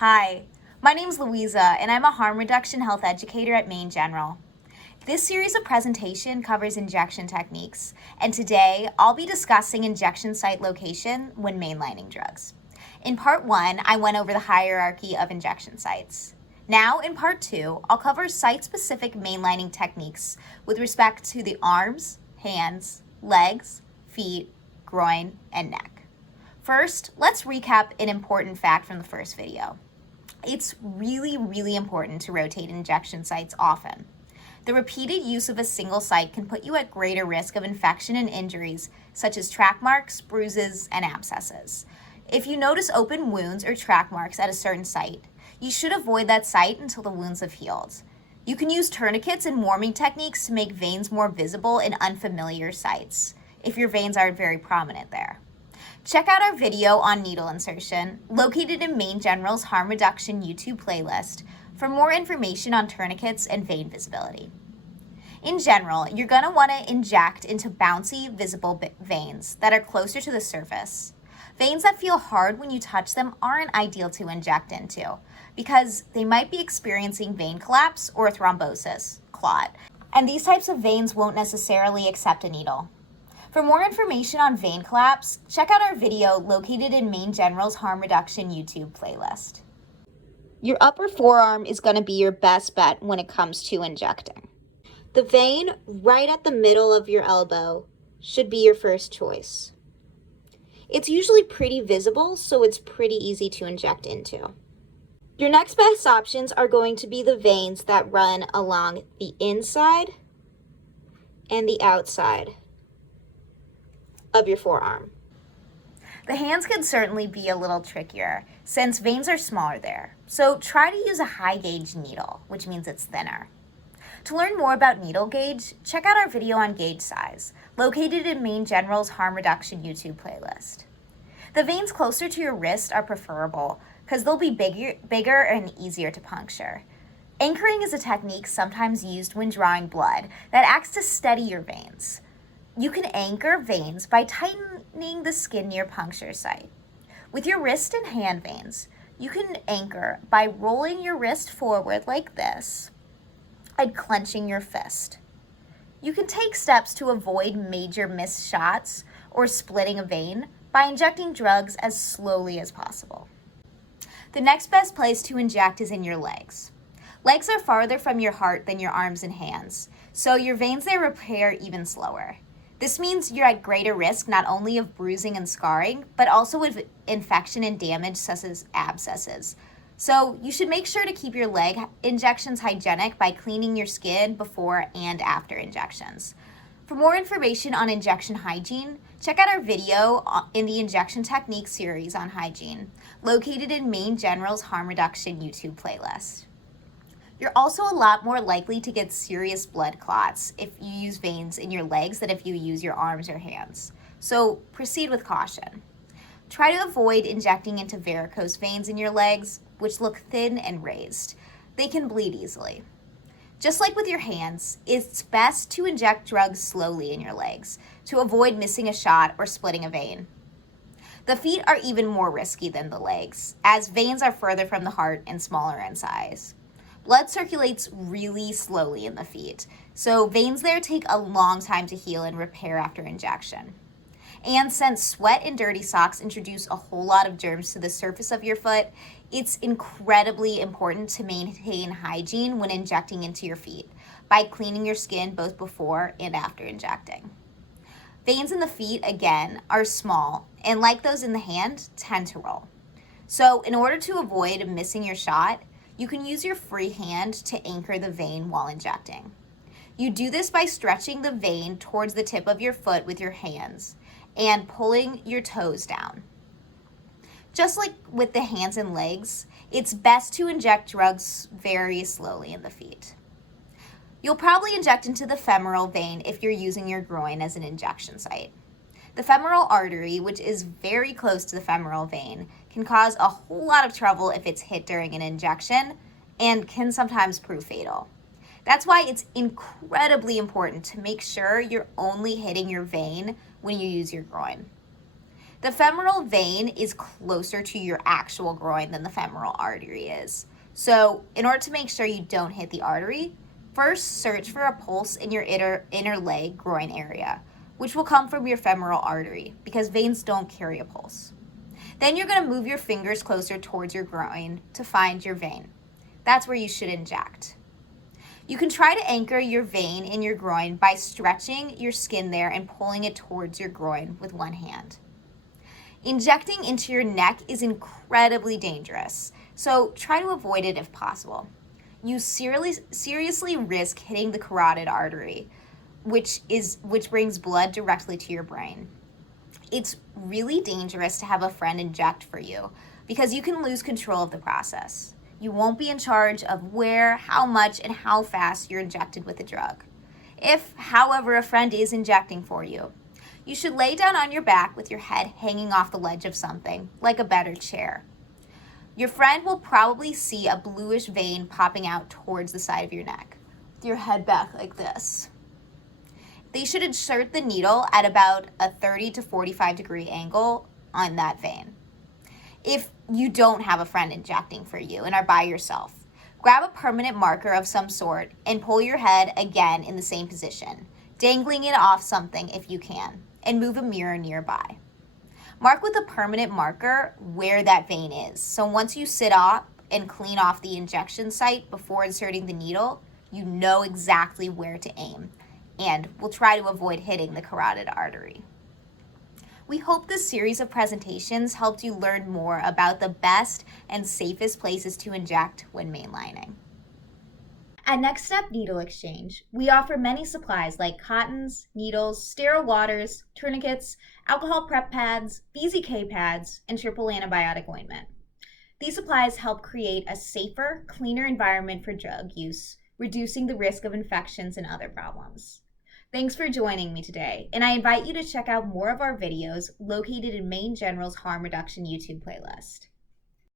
Hi, my name's Louisa, and I'm a harm reduction health educator at MaineGeneral. This series of presentation covers injection techniques, and today I'll be discussing injection site location when mainlining drugs. In part 1, I went over the hierarchy of injection sites. Now, in part 2, I'll cover site-specific mainlining techniques with respect to the arms, hands, legs, feet, groin, and neck. First, let's recap an important fact from the first video. It's really important to rotate injection sites often. The repeated use of a single site can put you at greater risk of infection and injuries, such as track marks, bruises, and abscesses. If you notice open wounds or track marks at a certain site, you should avoid that site until the wounds have healed. You can use tourniquets and warming techniques to make veins more visible in unfamiliar sites, if your veins aren't very prominent there. Check out our video on needle insertion, located in MaineGeneral's Harm Reduction YouTube playlist, for more information on tourniquets and vein visibility. In general, you're going to want to inject into bouncy, visible veins that are closer to the surface. Veins that feel hard when you touch them aren't ideal to inject into because they might be experiencing vein collapse or thrombosis, clot, and these types of veins won't necessarily accept a needle. For more information on vein collapse, check out our video located in MaineGeneral's Harm Reduction YouTube playlist. Your upper forearm is going to be your best bet when it comes to injecting. The vein right at the middle of your elbow should be your first choice. It's usually pretty visible, so it's pretty easy to inject into. Your next best options are going to be the veins that run along the inside and the outside of your forearm. The hands can certainly be a little trickier since veins are smaller there, so try to use a high gauge needle, which means it's thinner. To learn more about needle gauge, check out our video on gauge size, located in MaineGeneral's Harm Reduction YouTube playlist. The veins closer to your wrist are preferable because they'll be bigger and easier to puncture. Anchoring is a technique sometimes used when drawing blood that acts to steady your veins. You can anchor veins by tightening the skin near puncture site. With your wrist and hand veins, you can anchor by rolling your wrist forward like this and clenching your fist. You can take steps to avoid major missed shots or splitting a vein by injecting drugs as slowly as possible. The next best place to inject is in your legs. Legs are farther from your heart than your arms and hands, so your veins there repair even slower. This means you're at greater risk not only of bruising and scarring, but also with infection and damage such as abscesses. So you should make sure to keep your leg injections hygienic by cleaning your skin before and after injections. For more information on injection hygiene, check out our video in the injection technique series on hygiene, located in MaineGeneral's Harm Reduction YouTube playlist. You're also a lot more likely to get serious blood clots if you use veins in your legs than if you use your arms or hands. So proceed with caution. Try to avoid injecting into varicose veins in your legs, which look thin and raised. They can bleed easily. Just like with your hands, it's best to inject drugs slowly in your legs to avoid missing a shot or splitting a vein. The feet are even more risky than the legs, as veins are further from the heart and smaller in size. Blood circulates really slowly in the feet, so veins there take a long time to heal and repair after injection. And since sweat and dirty socks introduce a whole lot of germs to the surface of your foot, it's incredibly important to maintain hygiene when injecting into your feet by cleaning your skin both before and after injecting. Veins in the feet, again, are small and like those in the hand, tend to roll. So in order to avoid missing your shot, you can use your free hand to anchor the vein while injecting. You do this by stretching the vein towards the tip of your foot with your hands and pulling your toes down. Just like with the hands and legs, it's best to inject drugs very slowly in the feet. You'll probably inject into the femoral vein if you're using your groin as an injection site. The femoral artery, which is very close to the femoral vein, can cause a whole lot of trouble if it's hit during an injection and can sometimes prove fatal. That's why it's incredibly important to make sure you're only hitting your vein when you use your groin. The femoral vein is closer to your actual groin than the femoral artery is. So in order to make sure you don't hit the artery, first search for a pulse in your inner leg groin area, which will come from your femoral artery because veins don't carry a pulse. Then you're going to move your fingers closer towards your groin to find your vein. That's where you should inject. You can try to anchor your vein in your groin by stretching your skin there and pulling it towards your groin with one hand. Injecting into your neck is incredibly dangerous, so try to avoid it if possible. You seriously risk hitting the carotid artery, which brings blood directly to your brain. It's really dangerous to have a friend inject for you because you can lose control of the process. You won't be in charge of where, how much, and how fast you're injected with the drug. If, however, a friend is injecting for you, you should lay down on your back with your head hanging off the ledge of something, like a bed or chair. Your friend will probably see a bluish vein popping out towards the side of your neck, with your head back like this. They should insert the needle at about a 30 to 45 degree angle on that vein. If you don't have a friend injecting for you and are by yourself, grab a permanent marker of some sort and pull your head again in the same position, dangling it off something if you can, and move a mirror nearby. Mark with a permanent marker where that vein is. So once you sit up and clean off the injection site before inserting the needle, you know exactly where to aim, and we'll try to avoid hitting the carotid artery. We hope this series of presentations helped you learn more about the best and safest places to inject when mainlining. At Next Step Needle Exchange, we offer many supplies like cottons, needles, sterile waters, tourniquets, alcohol prep pads, BZK pads, and triple antibiotic ointment. These supplies help create a safer, cleaner environment for drug use, reducing the risk of infections and other problems. Thanks for joining me today, and I invite you to check out more of our videos located in MaineGeneral's Harm Reduction YouTube playlist.